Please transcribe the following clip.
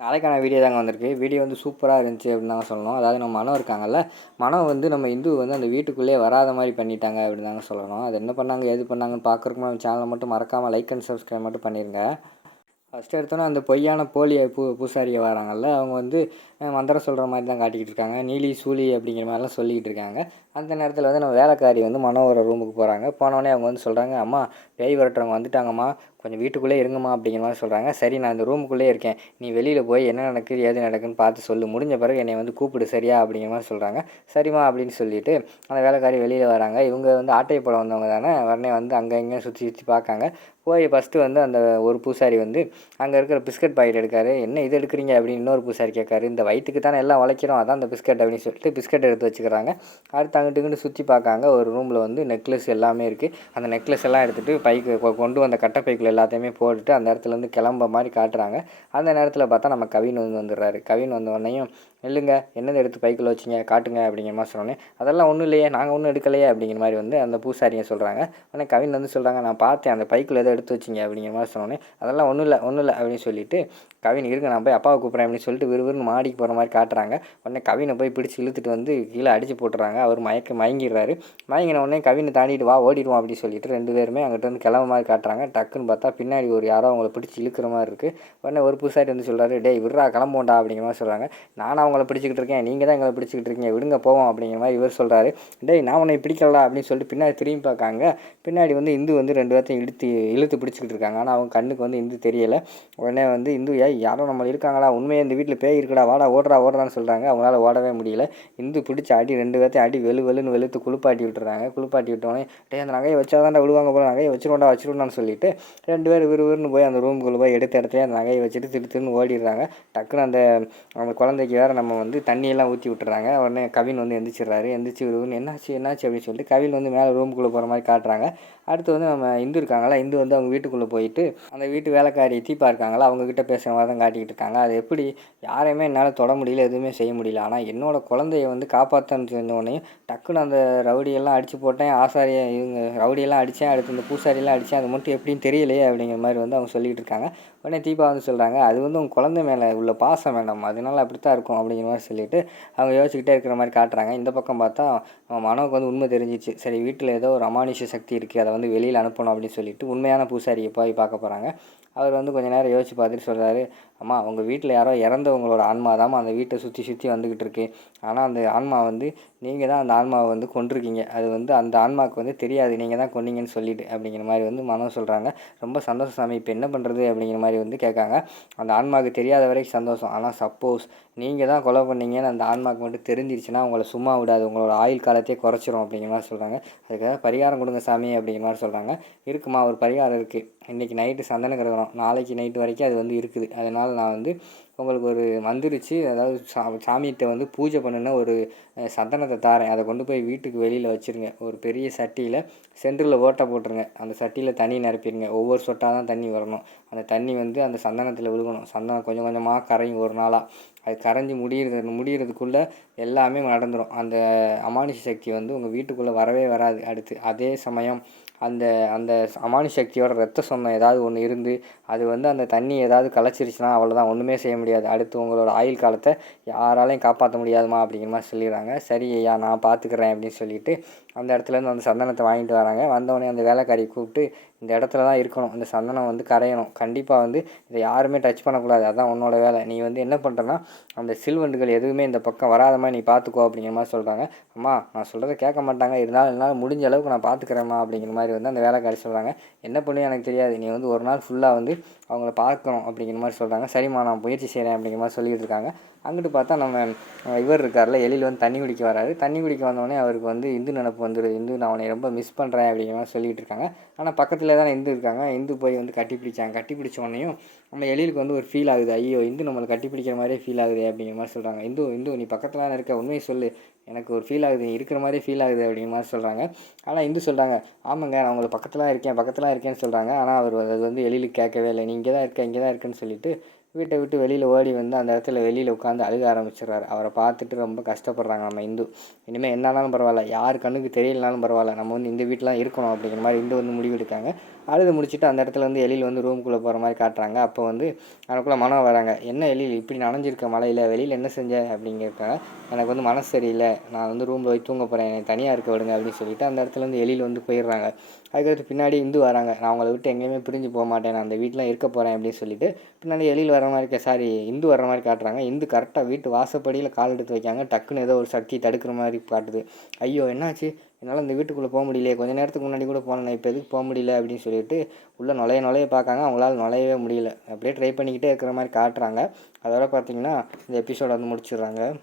நாளைக்கான வீடியோ தாங்க வந்திருக்கு. வீடியோ வந்து சூப்பராக இருந்துச்சு அப்படின்னு தாங்க சொல்லணும். அதாவது நம்ம மனம் இருக்காங்கல்ல மனம் வந்து நம்ம இந்து வந்து அந்த வீட்டுக்குள்ளேயே வராத மாதிரி பண்ணிட்டாங்க அப்படின்னு தாங்க சொல்லணும். அது என்ன பண்ணாங்க எது பண்ணாங்கன்னு பார்க்குறக்கு நம்ம சேனலை மட்டும் மறக்காமல் லைக் அண்ட் சப்ஸ்கிரைப் மட்டும் பண்ணிடுங்க ஃபஸ்ட்டு எடுத்தோன்னே அந்த பொய்யான போலி பூ பூசாரியை வராங்கல்ல அவங்க வந்து மந்திரம் சொல்கிற மாதிரி தான் காட்டிக்கிட்டு இருக்காங்க. நீலி சூலி அப்படிங்கிற மாதிரிலாம் சொல்லிக்கிட்டு இருக்காங்க. அந்த நேரத்தில் வந்து நம்ம வேலைக்காரி வந்து மனோகர ரூமுக்கு போகிறாங்க போனோடனே அவங்க வந்து சொல்கிறாங்க அம்மா பேய் விரட்டுறவங்க வந்துட்டாங்கம்மா. கொஞ்சம் வீட்டுக்குள்ளே இருங்கம்மா அப்படிங்கிற மாதிரி சொல்கிறாங்க சரி நான் இந்த ரூமுக்குள்ளே இருக்கேன். நீ வெளியில் போய் என்ன நடக்குது ஏது நடக்குன்னு பார்த்து சொல்லு. முடிஞ்ச பிறகு என்னை வந்து கூப்பிடு சரியா? அப்படிங்கிற மாதிரி சொல்கிறாங்க சரிம்மா அப்படின்னு சொல்லிட்டு அந்த வேலைக்காரி வெளியில் வராங்க. இவங்க வந்து ஆட்டை போட வந்தவங்க தானே. உடனே வந்து அங்கே இங்கே சுற்றி சுற்றி பார்க்காங்க. போய் ஃபஸ்ட்டு வந்து அந்த ஒரு பூசாரி வந்து அங்கே இருக்கிற பிஸ்கட் பாக்கெட் எடுக்காரு. என்ன இது எடுக்கிறீங்க? அப்படின்னு இன்னொரு பூசாரி கேட்காரு. இந்த வயிற்றுக்கு தானே எல்லாம் உழைக்கிறோம். அதான் அந்த பிஸ்கட் அப்படின்னு சொல்லிட்டு பிஸ்கட் எடுத்து வச்சுக்கிறாங்க. அடுத்து அங்கிட்டுங்கிட்டு சுற்றி பார்க்காங்க. ஒரு ரூமில் வந்து நெக்லஸ் எல்லாமே இருக்குது அந்த நெக்லஸ் எல்லாம் எடுத்துகிட்டு பைக்கு கொ- கொண்டு வந்த கட்டை பைக்கில் எல்லாத்தையுமே போட்டுட்டு அந்த இடத்துல இருந்து கிளம்ப மாதிரி காட்டுறாங்க. அந்த நேரத்தில் பார்த்தா நம்ம கவின் வந்து வந்துடுறாரு. கவின் வந்த உடனேயும் என்னது எடுத்து பைக்கில் வச்சிங்க? காட்டுங்க அப்படிங்கிற மாதிரி சொன்னோன்னே அதெல்லாம் ஒன்றும் இல்லையே. நாங்கள் ஒன்றும் எடுக்கலையே. அப்படிங்கிற மாதிரி வந்து அந்த பூசாரிங்க சொல்கிறாங்க உடனே கவின் வந்து சொல்கிறாங்க நான் பார்த்தேன். அந்த பைக்கில் எதோ எடுத்து வச்சிங்க. அப்படிங்கிற மாதிரி சொன்னோன்னே அதெல்லாம் ஒன்றும் இல்லை ஒன்றும் இல்லை. அப்படின்னு சொல்லிட்டு கவின் இருங்க நான் போய் அப்பாவை கூப்பிட்றேன். அப்படின்னு சொல்லிட்டு விறுவிறுன்னு மாடிக்கு போகிற மாதிரி காட்டுறாங்க. உடனே கவினை போய் பிடிச்சி இழுத்துட்டு வந்து கீழே அடிச்சு போட்டுறாங்க. அவர் மயக்க மயங்கிடுறாரு. மயங்கின உடனே கவினை தாண்டிட்டு வா ஓடிடுவோம். அப்படின்னு சொல்லிட்டு ரெண்டு பேருமே அங்கிட்ட வந்து கிளம்ப மாதிரி காட்டுறாங்க. டக்குன்னு பார்த்தா பின்னாடி ஒரு யாரோ அவங்கள பிடிச்சி இழுக்கிற மாதிரி இருக்குது உடனே ஒரு பூசாரி வந்து சொல்கிறாரு டேய் விட்றா கிளம்போண்டா அப்படிங்கிற மாதிரி சொல்கிறாங்க நானும் உங்களை பிடிச்சிக்கிட்டு இருக்கேன். நீங்கள் தான் எங்களை பிடிச்சிக்கிட்டு இருக்கீங்க. விடுங்க போவோம் அப்படிங்கிற மாதிரி இவர் சொல்கிறாரு டேய் நான் உன்னை பிடிக்கலடா அப்படின்னு சொல்லிட்டு பின்னாடி திரும்பி பார்க்காங்க. பின்னாடி வந்து இந்து வந்து ரெண்டு பேர்த்தையும் இழுத்து இழுத்து பிடிச்சிக்கிட்டு இருக்காங்க. ஆனால் அவங்க கண்ணுக்கு வந்து இந்து தெரியலை. உடனே வந்து இந்து ஏய் யாரும் நம்மளை இருக்காங்களா? உண்மையாக இந்த வீட்டில் பேய் இருக்கடா வாடா ஓடுறா ஓடுறான்னு சொல்கிறாங்க அவங்களால ஓடவே முடியல. இந்து பிடிச்ச அடி ரெண்டு பேர்த்தையும் அடி வெளு வெளுன்னு வெளுத்து குளிப்பாட்டி விட்டுறாங்க. குளிப்பாட்டி விட்டோன்னே டே அந்த நகையை வச்சாதான்டா விடுவாங்க போல. நகையை வச்சிருவோண்டா வச்சிருவோம்னு சொல்லிட்டு ரெண்டு பேர் விறுவிறுன்னு போய் அந்த ரூமுக்குள்ளே போய் எடுத்த இடத்துல அந்த நகையை வச்சுட்டு திரு திருன்னு ஓடிடுறாங்க. டக்குன்னு அந்த அந்த குழந்தைக்கு வேறு நம்ம நம்ம வந்து தண்ணியெல்லாம் ஊற்றி விட்டுறாங்க. உடனே கவின் வந்து எந்திரிச்சிடுறாரு. எந்திரிச்சு விடுவோன்னு என்னாச்சு என்னாச்சு? அப்படின்னு சொல்லிட்டு கவின் வந்து மேலே ரூமுக்குள்ளே போகிற மாதிரி காட்டுறாங்க. அடுத்து வந்து நம்ம இந்து இருக்காங்களா இந்து வந்து அவங்க வீட்டுக்குள்ளே போயிட்டு அந்த வீட்டு வேலைக்காரி தீபா இருக்காங்களா அவங்கக்கிட்ட பேசுகிற மாதிரி தான் காட்டிக்கிட்டு இருக்காங்க. அது எப்படி யாரையுமே என்னால் தொட முடியல எதுவுமே செய்ய முடியல. ஆனால் என்னோடய குழந்தைய வந்து காப்பாற்றன்னு சொன்ன உடனே டக்குன்னு அந்த ரவுடியெல்லாம் அடித்து போட்டேன். ஆசாரிய இவங்க ரவுடியெல்லாம் அடித்தேன் அடுத்து இந்த பூசாரியெல்லாம் அடித்தேன் அது மட்டும் எப்படின்னு தெரியலையே அப்படிங்கிற மாதிரி வந்து அவங்க சொல்லிகிட்டு இருக்காங்க. உடனே தீபா வந்து சொல்கிறாங்க அது வந்து உங்கள் குழந்தை மேலே உள்ள பாசம் வேண்டாம் அதனால அப்படி தான் இருக்கும். அப்படிங்கிற மாதிரி சொல்லிட்டு அவங்க யோசிச்சுக்கிட்டே இருக்கிற மாதிரி காட்டுறாங்க. இந்த பக்கம் பார்த்தா அவன் மனோவுக்கு வந்து உண்மை தெரிஞ்சிச்சு. சரி வீட்டில் ஏதோ ஒரு அமானுஷ சக்தி இருக்குது அதை வந்து வெளியில் அனுப்பணும் அப்படின்னு சொல்லிட்டு உண்மையான பூசாரியை போய் பார்க்க போகிறாங்க அவர் வந்து கொஞ்ச நேரம் யோசிச்சு பார்த்துட்டு சொல்கிறாரு அம்மா அவங்க வீட்டில் யாரோ இறந்தவங்களோட ஆன்மா தான் அந்த வீட்டை சுற்றி சுற்றி வந்துக்கிட்டு இருக்கு. ஆனால் அந்த ஆன்மா வந்து நீங்கள் தான் அந்த ஆன்மாவை வந்து கொண்டிருக்கீங்க அது வந்து அந்த ஆன்மாவுக்கு வந்து தெரியாது. நீங்கள் தான் கொன்னீங்கன்னு சொல்லிட்டு அப்படிங்கிற மாதிரி வந்து மனம் சொல்கிறாங்க ரொம்ப சந்தோஷம் சாமி. இப்போ என்ன பண்ணுறது அப்படிங்கிற மாதிரி வந்து கேட்காங்க. அந்த ஆன்மாவுக்கு தெரியாத வரைக்கும் சந்தோஷம். ஆனால் சப்போஸ் நீங்கள் தான் கொலை பண்ணீங்கன்னு அந்த ஆன்மாவுக்கு மட்டும் தெரிஞ்சிருச்சுன்னா உங்களை சும்மா விடாது. உங்களோட ஆயுள் காலத்தையே குறைச்சிரும் அப்படிங்கிற மாதிரி சொல்கிறாங்க அதுக்காக பரிகாரம் கொடுங்க சாமி அப்படிங்கிற மாதிரி சொல்கிறாங்க இருக்குமா ஒரு பரிகாரம் இருக்குது இன்றைக்கி நைட்டு சந்தன கிரகணம். நாளைக்கு நைட்டு வரைக்கும் அது வந்து இருக்குது. அதனால் நான் வந்து உங்களுக்கு ஒரு மந்திரிச்சு அதாவது சா சாமிகிட்ட வந்து பூஜை பண்ணுன ஒரு சந்தனத்தை தாரேன். அதை கொண்டு போய் வீட்டுக்கு வெளியில் வச்சுருங்க. ஒரு பெரிய சட்டியில் சென்டரில் ஓட்டை போட்டுருங்க. அந்த சட்டியில் தண்ணி நிரப்பிடுங்க ஒவ்வொரு சொட்டாக தான் தண்ணி வரணும். அந்த தண்ணி வந்து அந்த சந்தனத்தில் விழுகணும். சந்தனம் கொஞ்சம் கொஞ்சமாக கரையும் ஒரு நாளாக அது கரைஞ்சி முடியிறது முடிகிறதுக்குள்ளே எல்லாமே நடந்துடும் அந்த அமானுஷ சக்தி வந்து உங்கள் வீட்டுக்குள்ளே வரவே வராது. அடுத்து அதே சமயம் அந்த அந்த அமானு சக்தியோட ரத்த சொந்தம் ஏதாவது ஒன்று இருந்து அது வந்து அந்த தண்ணி ஏதாவது கலைச்சிருச்சுன்னா அவ்வளோதான் ஒன்றுமே செய்ய முடியாது. அடுத்து உங்களோட ஆயுள் காலத்தை யாராலையும் காப்பாற்ற முடியாதுமா அப்படிங்கிற மாதிரி சொல்லிடுறாங்க. சரி ஐயா நான் பார்த்துக்கிறேன் அப்படின்னு சொல்லிட்டு அந்த இடத்துலேருந்து அந்த சந்தனத்தை வாங்கிட்டு வராங்க. வந்தவொடனே அந்த வேலைக்காரி கூப்பிட்டு இந்த இடத்துல தான் இருக்கணும். இந்த சந்தனம் வந்து கரையணும். கண்டிப்பாக வந்து இதை யாருமே டச் பண்ணக்கூடாது. அதான் உன்னோட வேலை. நீ வந்து என்ன பண்ணுறேன்னா அந்த சில்வண்டுகள் எதுவுமே இந்த பக்கம் வராத மாதிரி நீ பார்த்துக்கோ அப்படிங்கிற மாதிரி சொல்கிறாங்க அம்மா நான் சொல்கிறத கேட்க மாட்டாங்க. இருந்தாலும் என்னால் முடிஞ்ச அளவுக்கு நான் பார்த்துக்கிறேம்மா அப்படிங்கிற மாதிரி வந்து அந்த வேலை கிடச்சி சொல்கிறாங்க என்ன பண்ணி எனக்கு தெரியாது. நீ வந்து ஒரு நாள் ஃபுல்லாக வந்து அவங்கள பார்க்கணும் அப்படிங்கிற மாதிரி சொல்கிறாங்க சரிம்மா நான் முயற்சி செய்கிறேன் அப்படிங்கிற மாதிரி சொல்லிட்டு இருக்காங்க. அங்கிட்டு பார்த்தா நம்ம இவர் இருக்கார்ல எழில் வந்து தண்ணி குடிக்க வராரு. தண்ணி குடிக்க வந்தோடனே அவருக்கு வந்து இந்து நினப்பு வந்துடுது இந்து நான் அவனை ரொம்ப மிஸ் பண்ணுறேன் அப்படிங்கிற மாதிரி சொல்லிகிட்டு இருக்காங்க. ஆனால் பக்கத்தில் தான் இந்து இருக்காங்க. இந்து போய் வந்து கட்டி பிடிச்சாங்க. கட்டி பிடிச்ச உடனேயும் நம்ம எழிலுக்கு வந்து ஒரு ஃபீல் ஆகுது. ஐயோ இந்து நம்மளை கட்டி பிடிக்கிற மாதிரியே ஃபீல் ஆகுது அப்படிங்கிற மாதிரி சொல்கிறாங்க இந்து இந்து நீ பக்கத்தில் தான் இருக்க. உண்மையை சொல்லு. எனக்கு ஒரு ஃபீல் ஆகுது. நீ இருக்கிற மாதிரி ஃபீல் ஆகுது அப்படிங்கிற மாதிரி சொல்கிறாங்க ஆனால் இந்து சொல்கிறாங்க ஆமாங்க நான் உங்களுக்கு பக்கத்தில் இருக்கேன் பக்கத்தில் இருக்கேன்னு சொல்கிறாங்க ஆனால் அவர் அது வந்து எழிலுக்கு கேட்கவே இல்லை. நீ இங்கே தான் இருக்க இங்கே தான் இருக்கேன்னு சொல்லிட்டு வீட்டை விட்டு வெளியில் ஓடி வந்து அந்த இடத்துல வெளியில் உட்காந்து அழுக ஆரம்பிச்சிடுறாரு. அவரை பார்த்துட்டு ரொம்ப கஷ்டப்படுறாங்க நம்ம இந்து. இனிமேல் என்னாலும் பரவாயில்ல. யார் கண்ணுக்கு தெரியலனாலும் பரவாயில்ல. நம்ம வந்து இந்த வீட்டிலாம் இருக்கணும் அப்படிங்கிற மாதிரி இந்து வந்து முடிவெடுக்காங்க. அழுது முடிச்சுட்டு அந்த இடத்துல வந்து எழில் வந்து ரூமுக்குள்ளே போகிற மாதிரி காட்டுறாங்க. அப்போ வந்து அதுக்குள்ளே மனம் வராங்க. என்ன எழில் இப்படி நனைஞ்சிருக்க மலையில் வெளியில் என்ன செஞ்ச? அப்படிங்கிறக்காங்க எனக்கு வந்து மனசு சரியில்லை. நான் வந்து ரூமில் போய் தூங்க போகிறேன் என்னை தனியாக இருக்க விடுங்க. அப்படின்னு சொல்லிட்டு அந்த இடத்துல வந்து எழில் வந்து போயிடுறாங்க. அதுக்கடுத்து பின்னாடி இந்து வராங்க. நான் அவங்கள விட்டு எங்கேயுமே பிரிஞ்சு போக மாட்டேன். நான் அந்த வீட்டில் இருக்க போகிறேன் அப்படின்னு சொல்லிட்டு பின்னாடி எழில் வர மாதிரி சாரி இந்து வர மாதிரி காட்டுறாங்க. இந்து கரெக்டாக வீட்டு வாசப்படியில் கால் எடுத்து வைக்காங்க. டக்குன்னு ஏதோ ஒரு சக்தி தடுக்கிற மாதிரி காட்டுது. ஐயோ என்னாச்சு? என்னால் இந்த வீட்டுக்குள்ளே போக முடியலையே. கொஞ்ச நேரத்துக்கு முன்னாடி கூட போனேன். இப்போ எதுக்கு போக முடியல அப்படின்னு சொல்லிட்டு உள்ளே நுழைய நுழைய பார்க்காங்க. அவங்களால நுழையவே முடியல. அப்படியே ட்ரை பண்ணிக்கிட்டே இருக்கிற மாதிரி காட்டுறாங்க. அதோட பார்த்தீங்கன்னா இந்த எபிசோட வந்து முடிச்சிடுறாங்க.